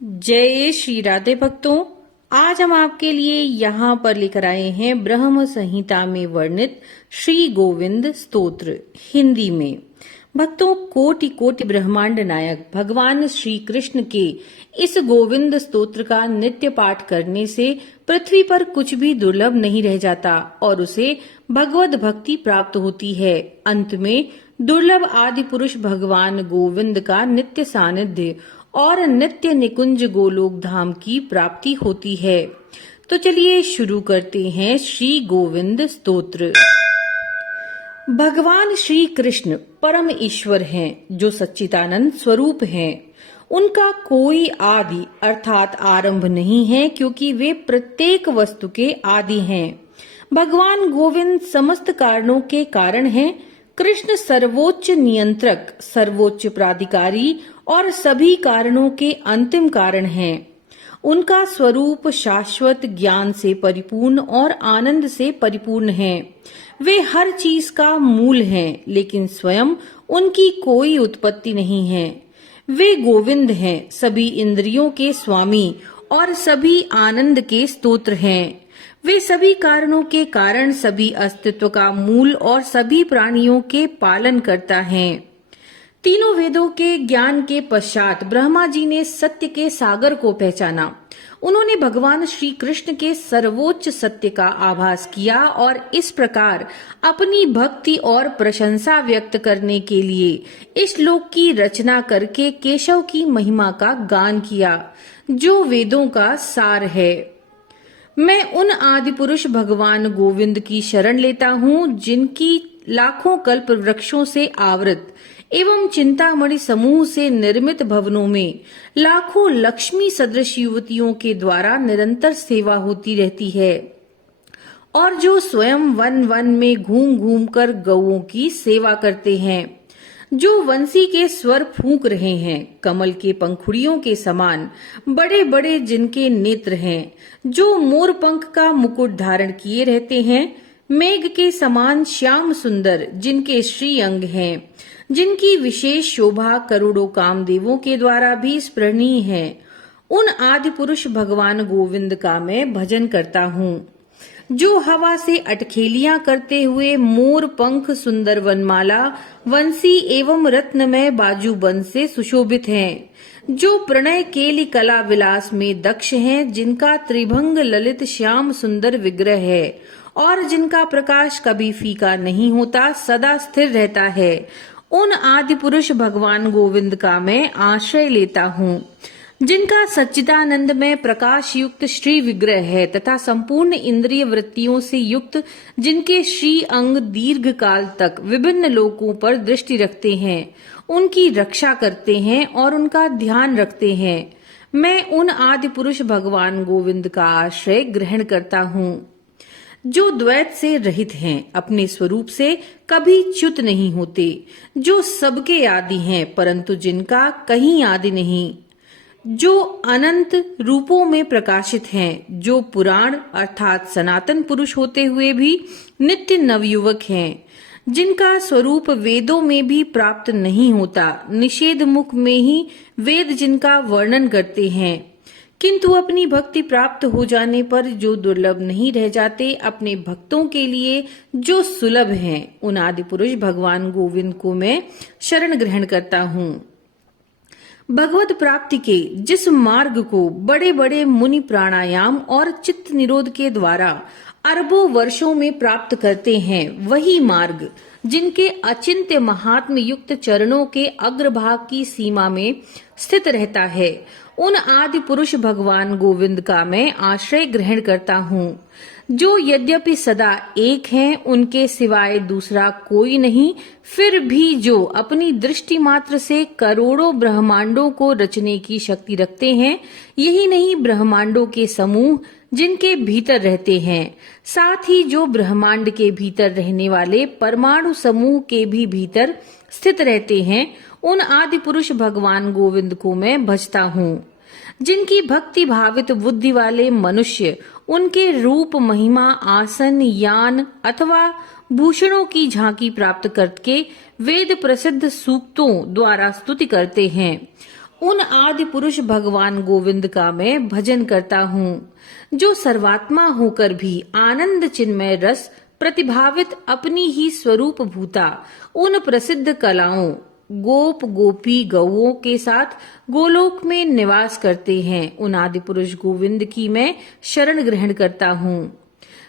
जय श्री राधे भक्तों। आज हम आपके लिए यहाँ पर लेकर आए हैं ब्रह्म संहिता में वर्णित श्री गोविंद स्तोत्र हिंदी में। भक्तों, कोटि कोटि ब्रह्मांड नायक भगवान श्री कृष्ण के इस गोविंद स्तोत्र का नित्य पाठ करने से पृथ्वी पर कुछ भी दुर्लभ नहीं रह जाता और उसे भगवत भक्ति प्राप्त होती है। अंत में दुर्लभ आदि पुरुष भगवान गोविंद का नित्य सानिध्य और नित्य निकुंज गोलोक धाम की प्राप्ति होती है। तो चलिए शुरू करते हैं श्री गोविंद स्तोत्र। भगवान श्री कृष्ण परम ईश्वर हैं, जो सच्चिदानंद स्वरूप हैं। उनका कोई आदि अर्थात आरंभ नहीं है, क्योंकि वे प्रत्येक वस्तु के आदि हैं। भगवान गोविंद समस्त कारणों के कारण हैं। कृष्ण सर्वोच्च नियंत्रक, सर्वोच्च प्राधिकारी और सभी कारणों के अंतिम कारण हैं। उनका स्वरूप शाश्वत ज्ञान से परिपूर्ण और आनंद से परिपूर्ण है। वे हर चीज का मूल हैं, लेकिन स्वयं उनकी कोई उत्पत्ति नहीं है। वे गोविंद हैं, सभी इंद्रियों के स्वामी और सभी आनंद के स्तोत्र हैं। वे सभी कारणों के कारण, सभी अस्तित्व का मूल और सभी प्राणियों के पालन करता है। तीनों वेदों के ज्ञान के पश्चात ब्रह्मा जी ने सत्य के सागर को पहचाना। उन्होंने भगवान श्री कृष्ण के सर्वोच्च सत्य का आभास किया और इस प्रकार अपनी भक्ति और प्रशंसा व्यक्त करने के लिए इस श्लोक की रचना करके केशव की महिमा का गान किया, जो वेदों का सार है। मैं उन आदि पुरुष भगवान गोविंद की शरण लेता हूँ, जिनकी लाखों कल्प वृक्षों से आवृत एवं चिंतामणि समूह से निर्मित भवनों में लाखों लक्ष्मी सदृश युवतियों के द्वारा निरंतर सेवा होती रहती है, और जो स्वयं वन वन में घूम घूम कर गौओं की सेवा करते हैं, जो वंशी के स्वर फूंक रहे हैं, कमल के पंखुड़ियों के समान बड़े बड़े जिनके नेत्र हैं, जो मोर पंख का मुकुट धारण किए रहते हैं, मेघ के समान श्याम सुंदर जिनके श्री अंग हैं, जिनकी विशेष शोभा करोड़ों कामदेवों के द्वारा भी स्मरणीय है, उन आदि पुरुष भगवान गोविंद का मैं भजन करता हूँ। जो हवा से अटखेलियां करते हुए मोर पंख सुंदर वनमाला वंशी एवं रत्नमय बाजूबंद से सुशोभित हैं, जो प्रणय केली कला विलास में दक्ष हैं, जिनका त्रिभंग ललित श्याम सुंदर विग्रह है और जिनका प्रकाश कभी फीका नहीं होता, सदा स्थिर रहता है, उन आदि पुरुष भगवान गोविंद का मैं आश्रय लेता हूँ। जिनका सच्चिदानंद में प्रकाश युक्त श्री विग्रह है तथा संपूर्ण इंद्रिय वृत्तियों से युक्त, जिनके श्री अंग दीर्घ काल तक विभिन्न लोकों पर दृष्टि रखते हैं, उनकी रक्षा करते हैं और उनका ध्यान रखते हैं, मैं उन आदि पुरुष भगवान गोविंद का आश्रय ग्रहण करता हूँ। जो द्वैत से रहित हैं, अपने स्वरूप से कभी च्युत नहीं होते, जो सबके आदि हैं परंतु जिनका कहीं आदि नहीं, जो अनंत रूपों में प्रकाशित हैं, जो पुराण अर्थात सनातन पुरुष होते हुए भी नित्य नवयुवक हैं, जिनका स्वरूप वेदों में भी प्राप्त नहीं होता, निषेध मुख में ही वेद जिनका वर्णन करते हैं, किंतु अपनी भक्ति प्राप्त हो जाने पर जो दुर्लभ नहीं रह जाते, अपने भक्तों के लिए जो सुलभ हैं, उन आदि पुरुष भगवान गोविंद को मैं शरण ग्रहण करता हूँ। भगवत प्राप्ति के जिस मार्ग को बड़े बड़े मुनि प्राणायाम और चित्त निरोध के द्वारा अरबों वर्षों में प्राप्त करते हैं, वही मार्ग जिनके अचिंत्य महात्म युक्त चरणों के अग्रभाग की सीमा में स्थित रहता है, उन आदि पुरुष भगवान गोविंद का मैं आश्रय ग्रहण करता हूँ। जो यद्यपि सदा एक हैं, उनके सिवाय दूसरा कोई नहीं, फिर भी जो अपनी दृष्टि मात्र से करोड़ों ब्रह्मांडों को रचने की शक्ति रखते हैं, यही नहीं ब्रह्मांडों के समूह जिनके भीतर रहते हैं, साथ ही जो ब्रह्मांड के भीतर रहने वाले परमाणु समूह के भी भीतर स्थित रहते हैं, उन आदि पुरुष भगवान गोविंद को मैं भजता हूँ। जिनकी भक्ति भावित बुद्धि वाले मनुष्य उनके रूप महिमा आसन यान अथवा भूषणों की झांकी प्राप्त करके वेद प्रसिद्ध सूक्तों द्वारा स्तुति करते हैं उन आदि पुरुष भगवान गोविंद का मैं भजन करता हूँ, जो सर्वात्मा होकर भी आनंद चिन्मय रस प्रतिभावित अपनी ही स्वरूप भूता उन प्रसिद्ध कलाओं गोप गोपी गौओं के साथ गोलोक में निवास करते हैं। उन आदि पुरुष गोविंद की मैं शरण ग्रहण करता हूँ।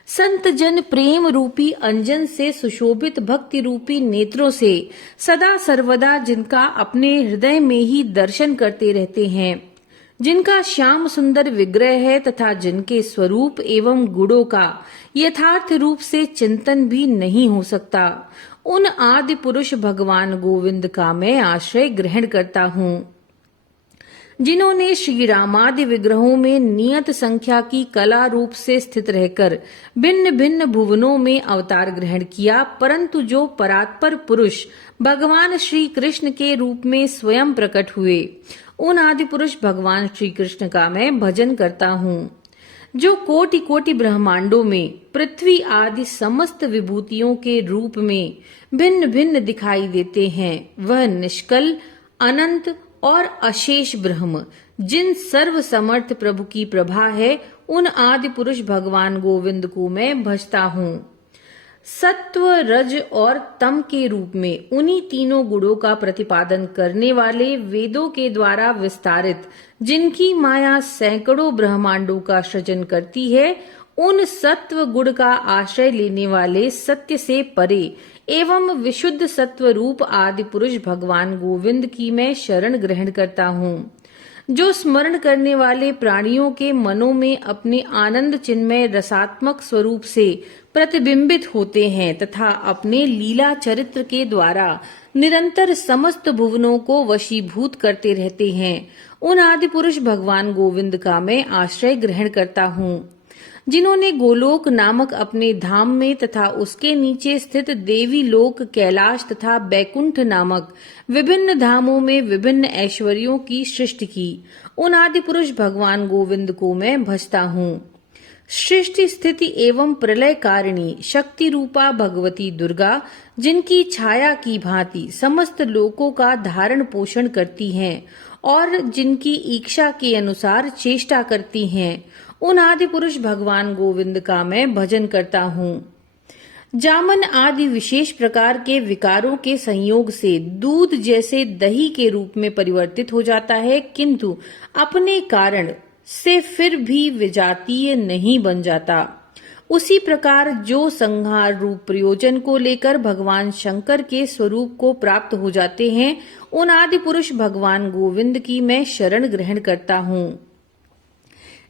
संत जन प्रेम रूपी अंजन से सुशोभित भक्ति रूपी नेत्रों से सदा सर्वदा जिनका अपने हृदय में ही दर्शन करते रहते हैं, जिनका श्याम सुंदर विग्रह है तथा जिनके स्वरूप एवं गुणों का यथार्थ रूप से चिंतन भी नहीं हो सकता, उन आदि पुरुष भगवान गोविंद का मैं आश्रय ग्रहण करता हूँ। जिन्होंने श्री रामादि विग्रहों में नियत संख्या की कला रूप से स्थित रहकर भिन्न भिन्न भुवनों में अवतार ग्रहण किया, परंतु जो परात्पर पुरुष भगवान श्री कृष्ण के रूप में स्वयं प्रकट हुए, उन आदि पुरुष भगवान श्री कृष्ण का मैं भजन करता हूँ। जो कोटि कोटि ब्रह्मांडों में पृथ्वी आदि समस्त विभूतियों के रूप में भिन्न भिन्न दिखाई देते हैं, वह निष्कल अनंत और अशेष ब्रह्म जिन सर्व समर्थ प्रभु की प्रभा है, उन आदि पुरुष भगवान गोविंद को मैं भजता हूँ। सत्व रज और तम के रूप में उन्हीं तीनों गुणों का प्रतिपादन करने वाले वेदों के द्वारा विस्तारित जिनकी माया सैकड़ों ब्रह्मांडों का सृजन करती है, उन सत्व गुण का आश्रय लेने वाले सत्य से परे एवं विशुद्ध सत्व रूप आदि पुरुष भगवान गोविंद की मैं शरण ग्रहण करता हूँ। जो स्मरण करने वाले प्राणियों के मनों में अपने आनंद चिन्मय रसात्मक स्वरूप से प्रतिबिंबित होते हैं तथा अपने लीला चरित्र के द्वारा निरंतर समस्त भुवनों को वशीभूत करते रहते हैं, उन आदि पुरुष भगवान गोविंद का मैं आश्रय ग्रहण करता हूँ। जिन्होंने गोलोक नामक अपने धाम में तथा उसके नीचे स्थित देवी लोक कैलाश तथा बैकुंठ नामक विभिन्न धामों में विभिन्न ऐश्वर्यों की सृष्टि की, उन आदि पुरुष भगवान गोविंद को मैं भजता हूँ। सृष्टि स्थिति एवं प्रलय कारिणी शक्ति रूपा भगवती दुर्गा जिनकी छाया की भांति समस्त लोकों का धारण पोषण करती हैं और जिनकी इच्छा के अनुसार चेष्टा करती हैं, उन आदि पुरुष भगवान गोविंद का मैं भजन करता हूँ। जामन आदि विशेष प्रकार के विकारों के संयोग से दूध जैसे दही के रूप में परिवर्तित हो जाता है, किंतु अपने कारण से फिर भी विजातीय नहीं बन जाता। उसी प्रकार जो संहार रूप प्रयोजन को लेकर भगवान शंकर के स्वरूप को प्राप्त हो जाते हैं, उन आदि पुरुष भगवान गोविंद की मैं शरण ग्रहण करता हूँ।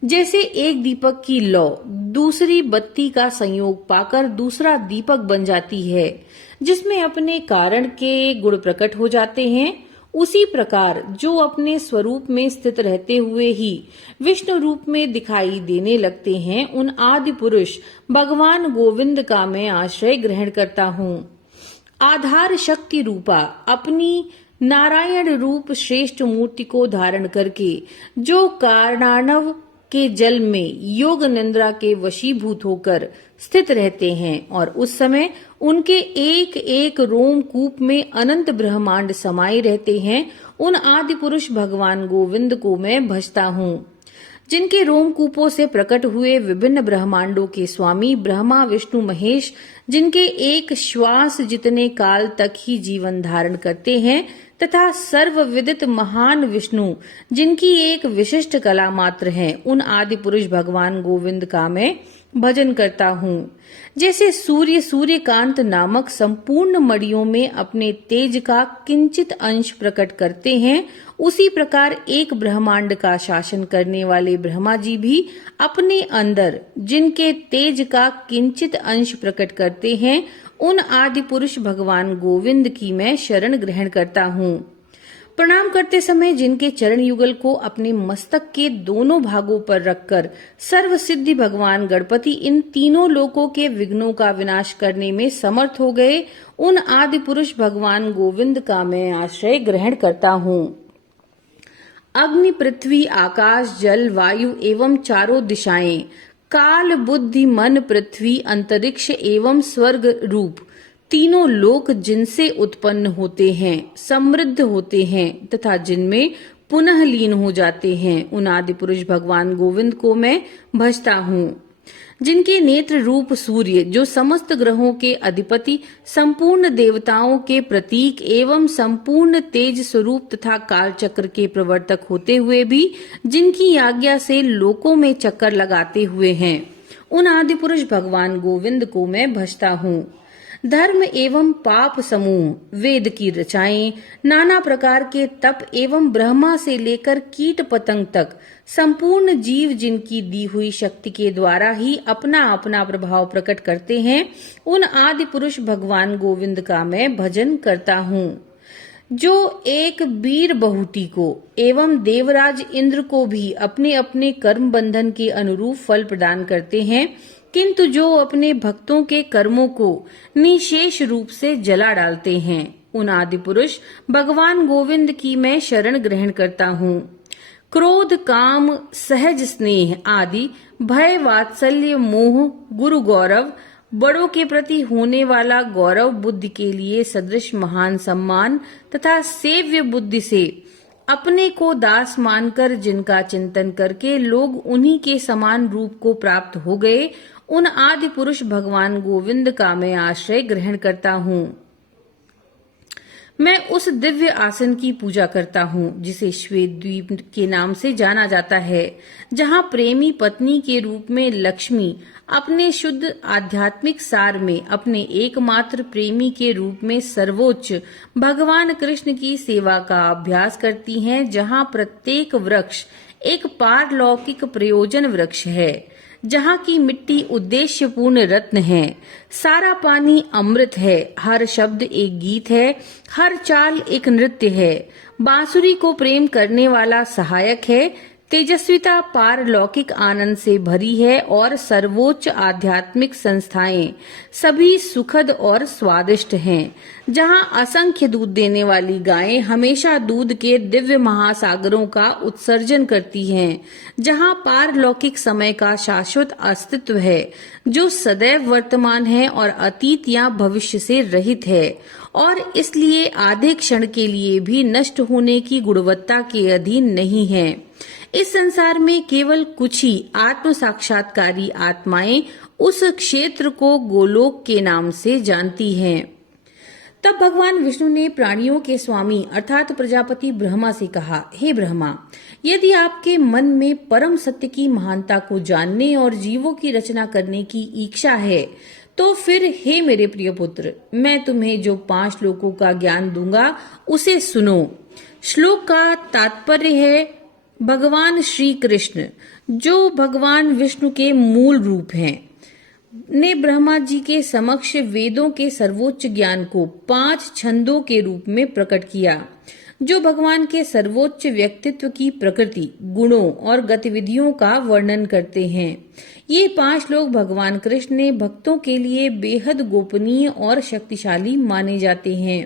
जैसे एक दीपक की लौ दूसरी बत्ती का संयोग पाकर दूसरा दीपक बन जाती है, जिसमें अपने कारण के गुण प्रकट हो जाते हैं, उसी प्रकार जो अपने स्वरूप में स्थित रहते हुए ही विष्णु रूप में दिखाई देने लगते हैं, उन आदि पुरुष भगवान गोविंद का मैं आश्रय ग्रहण करता हूँ। आधार शक्ति रूपा अपनी नारायण रूप श्रेष्ठ मूर्ति को धारण करके जो कारणार्णव के जल में योग निंद्रा के वशीभूत होकर स्थित रहते हैं और उस समय उनके एक एक रोमकूप में अनंत ब्रह्मांड समाये रहते हैं, उन आदि पुरुष भगवान गोविंद को मैं भजता हूँ। जिनके रोमकूपों से प्रकट हुए विभिन्न ब्रह्मांडों के स्वामी ब्रह्मा विष्णु महेश, जिनके एक श्वास जितने काल तक ही जीवन धारण करते हैं, तथा सर्वविदित महान विष्णु जिनकी एक विशिष्ट कला मात्र है, उन आदि पुरुष भगवान गोविंद का मैं भजन करता हूँ। जैसे सूर्य सूर्यकांत नामक संपूर्ण मड़ियों में अपने तेज का किंचित अंश प्रकट करते हैं, उसी प्रकार एक ब्रह्मांड का शासन करने वाले ब्रह्मा जी भी अपने अंदर जिनके तेज का किंचित अंश प्रकट करते हैं, उन आदि पुरुष भगवान गोविंद की मैं शरण ग्रहण करता हूँ। प्रणाम करते समय जिनके चरण युगल को अपने मस्तक के दोनों भागों पर रखकर सर्व सिद्धि भगवान गणपति इन तीनों लोकों के विघ्नों का विनाश करने में समर्थ हो गए, उन आदि पुरुष भगवान गोविंद का मैं आश्रय ग्रहण करता हूँ। अग्नि पृथ्वी आकाश जल वायु एवं चारों दिशाएं, काल बुद्धि मन पृथ्वी अंतरिक्ष एवं स्वर्ग रूप तीनों लोक जिनसे उत्पन्न होते हैं, समृद्ध होते हैं तथा जिनमें पुनः लीन हो जाते हैं। उन आदि पुरुष भगवान गोविंद को मैं भजता हूँ, जिनके नेत्र रूप सूर्य, जो समस्त ग्रहों के अधिपति, संपूर्ण देवताओं के प्रतीक एवं संपूर्ण तेज स्वरूप तथा काल चक्र के प्रवर्तक होते हुए भी जिनकी आज्ञा से लोकों में चक्कर लगाते हुए हैं, उन आदि पुरुष भगवान गोविंद को मैं भजता हूँ। धर्म एवं पाप समूह, वेद की रचाएं, नाना प्रकार के तप एवं ब्रह्मा से लेकर कीट पतंग तक संपूर्ण जीव जिनकी दी हुई शक्ति के द्वारा ही अपना अपना प्रभाव प्रकट करते हैं, उन आदि पुरुष भगवान गोविंद का मैं भजन करता हूँ। जो एक वीर बहुटी को एवं देवराज इंद्र को भी अपने अपने कर्म बंधन के अनुरूप फल प्रदान करते हैं, किंतु जो अपने भक्तों के कर्मों को निशेष रूप से जला डालते हैं, उन आदि पुरुष भगवान गोविंद की मैं शरण ग्रहण करता हूँ। क्रोध, काम, सहज स्नेह आदि, भय, वात्सल्य, मोह, गुरु गौरव, बड़ों के प्रति होने वाला गौरव, बुद्धि के लिए सदृश महान सम्मान तथा सेव्य बुद्धि से अपने को दास मानकर जिनका चिंतन करके लोग उन्हीं के समान रूप को प्राप्त हो गए, उन आदि पुरुष भगवान गोविंद का मैं आश्रय ग्रहण करता हूँ। मैं उस दिव्य आसन की पूजा करता हूँ जिसे श्वेत द्वीप के नाम से जाना जाता है, जहाँ प्रेमी पत्नी के रूप में लक्ष्मी अपने शुद्ध आध्यात्मिक सार में अपने एकमात्र प्रेमी के रूप में सर्वोच्च भगवान कृष्ण की सेवा का अभ्यास करती हैं, जहाँ प्रत्येक वृक्ष एक पारलौकिक प्रयोजन वृक्ष है, जहाँ की मिट्टी उद्देश्यपूर्ण रत्न है, सारा पानी अमृत है, हर शब्द एक गीत है, हर चाल एक नृत्य है, बांसुरी को प्रेम करने वाला सहायक है, तेजस्विता पारलौकिक आनंद से भरी है और सर्वोच्च आध्यात्मिक संस्थाएं सभी सुखद और स्वादिष्ट हैं, जहां असंख्य दूध देने वाली गायें हमेशा दूध के दिव्य महासागरों का उत्सर्जन करती हैं, जहां पारलौकिक समय का शाश्वत अस्तित्व है जो सदैव वर्तमान है और अतीत या भविष्य से रहित है और इसलिए आधे क्षण के लिए भी नष्ट होने की गुणवत्ता के अधीन नहीं है। इस संसार में केवल कुछ ही आत्म साक्षात्कारी आत्माएं उस क्षेत्र को गोलोक के नाम से जानती हैं। तब भगवान विष्णु ने प्राणियों के स्वामी अर्थात प्रजापति ब्रह्मा से कहा, हे ब्रह्मा, यदि आपके मन में परम सत्य की महानता को जानने और जीवों की रचना करने की इच्छा है, तो फिर हे मेरे प्रिय पुत्र, मैं तुम्हें जो 5 श्लोकों का ज्ञान दूंगा उसे सुनो। श्लोक का तात्पर्य है भगवान श्री कृष्ण, जो भगवान विष्णु के मूल रूप हैं, ने ब्रह्मा जी के समक्ष वेदों के सर्वोच्च ज्ञान को 5 छंदों के रूप में प्रकट किया, जो भगवान के सर्वोच्च व्यक्तित्व की प्रकृति, गुणों और गतिविधियों का वर्णन करते हैं। ये 5 श्लोक भगवान कृष्ण ने भक्तों के लिए बेहद गोपनीय और शक्तिशाली माने जाते हैं।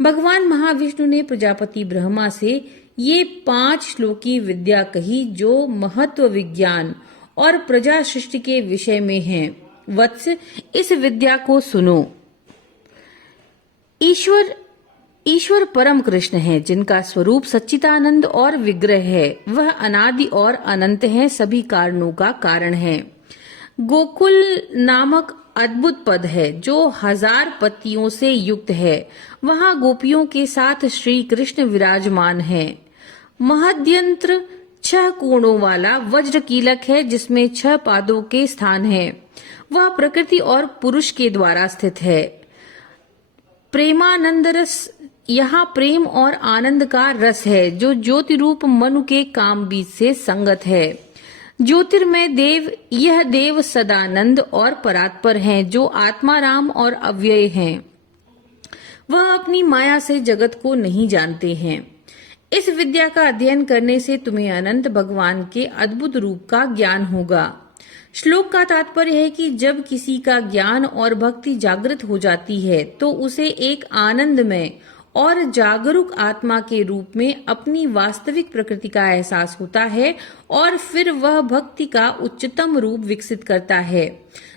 भगवान महाविष्णु ने प्रजापति ब्रह्मा से ये 5 श्लोकी विद्या कही, जो महत्व विज्ञान और प्रजा सृष्टि के विषय में है। वत्स, इस विद्या को सुनो। ईश्वर परम कृष्ण है, जिनका स्वरूप सच्चिदानंद और विग्रह है। वह अनादि और अनंत है, सभी कारणों का कारण है। गोकुल नामक अद्भुत पद है जो 1000 पत्तियों से युक्त है। वहाँ गोपियों के साथ श्री कृष्ण विराजमान है। महद्यंत्र 6 कोणों वाला वज्र कीलक है, जिसमें 6 पादों के स्थान है। वह प्रकृति और पुरुष के द्वारा स्थित है। प्रेमानंद रस, यहाँ प्रेम और आनंद का रस है, जो ज्योति रूप मनु के काम बीज से संगत है। ज्योतिर्मय देव, यह देव सदानंद और परात्पर हैं, जो आत्माराम और अव्यय हैं। वह अपनी माया से जगत को नहीं जानते हैं। इस विद्या का अध्ययन करने से तुम्हें अनंत भगवान के अद्भुत रूप का ज्ञान होगा। श्लोक का तात्पर्य है कि जब किसी का ज्ञान और भक्ति जागृत हो जाती है, तो उसे एक आनंदमय और जागरूक आत्मा के रूप में अपनी वास्तविक प्रकृति का एहसास होता है और फिर वह भक्ति का उच्चतम रूप विकसित करता है,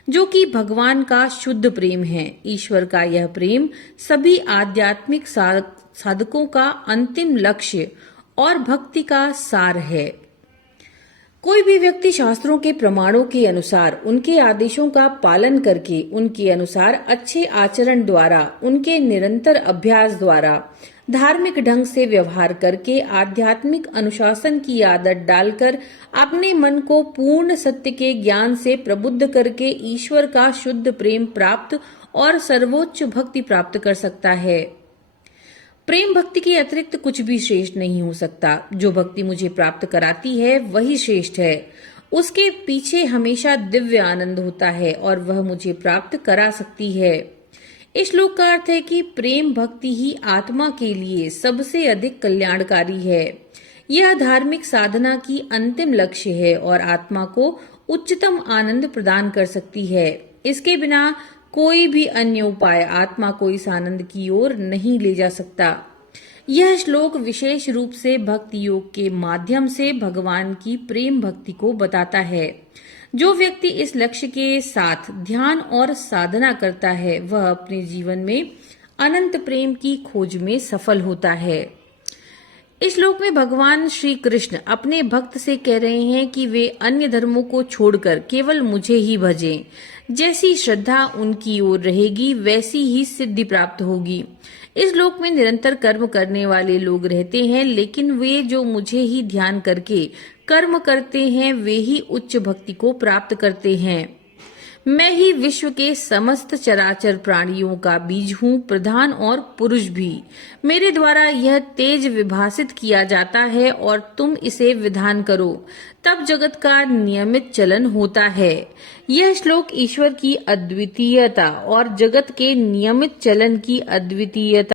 जो कि भगवान का शुद्ध प्रेम है। ईश्वर का यह प्रेम सभी आध्यात्मिक साधकों का अंतिम लक्ष्य और भक्ति का सार है। कोई भी व्यक्ति शास्त्रों के प्रमाणों के अनुसार, उनके आदेशों का पालन करके, उनके अनुसार अच्छे आचरण द्वारा, उनके निरंतर अभ्यास द्वारा, धार्मिक ढंग से व्यवहार करके, आध्यात्मिक अनुशासन की आदत डालकर, अपने मन को पूर्ण सत्य के ज्ञान से प्रबुद्ध करके ईश्वर का शुद्ध प्रेम प्राप्त और सर्वोच्च भक्ति प्राप्त कर सकता है। प्रेम भक्ति के अतिरिक्त कुछ भी श्रेष्ठ नहीं हो सकता। जो भक्ति मुझे प्राप्त कराती है वही श्रेष्ठ है। उसके पीछे हमेशा दिव्य आनंद होता है और वह मुझे प्राप्त करा सकती है। इस श्लोक का अर्थ है कि प्रेम भक्ति ही आत्मा के लिए सबसे अधिक कल्याणकारी है। यह धार्मिक साधना की अंतिम लक्ष्य है और आत्मा को उच्चतम आनंद प्रदान कर सकती है। इसके बिना कोई भी अन्य उपाय आत्मा को इस आनंद की ओर नहीं ले जा सकता। यह श्लोक विशेष रूप से भक्ति योग के माध्यम से भगवान की प्रेम भक्ति को बताता है। जो व्यक्ति इस लक्ष्य के साथ ध्यान और साधना करता है वह अपने जीवन में अनंत प्रेम की खोज में सफल होता है। इस श्लोक में भगवान श्री कृष्ण अपने भक्त से कह रहे हैं कि वे अन्य धर्मों को छोड़कर केवल मुझे ही भजें। जैसी श्रद्धा उनकी ओर रहेगी वैसी ही सिद्धि प्राप्त होगी। इस श्लोक में निरंतर कर्म करने वाले लोग रहते हैं, लेकिन वे जो मुझे ही ध्यान करके कर्म करते हैं वे ही उच्च भक्ति को प्राप्त करते हैं। मैं ही विश्व के समस्त चराचर प्राणियों का बीज हूँ, प्रधान और पुरुष भी। मेरे द्वारा यह तेज विभासित किया जाता है और तुम इसे विधान करो, तब जगत का नियमित चलन होता है। यह श्लोक ईश्वर की अद्वितीयता और जगत के नियमित चलन की अद्वितीयता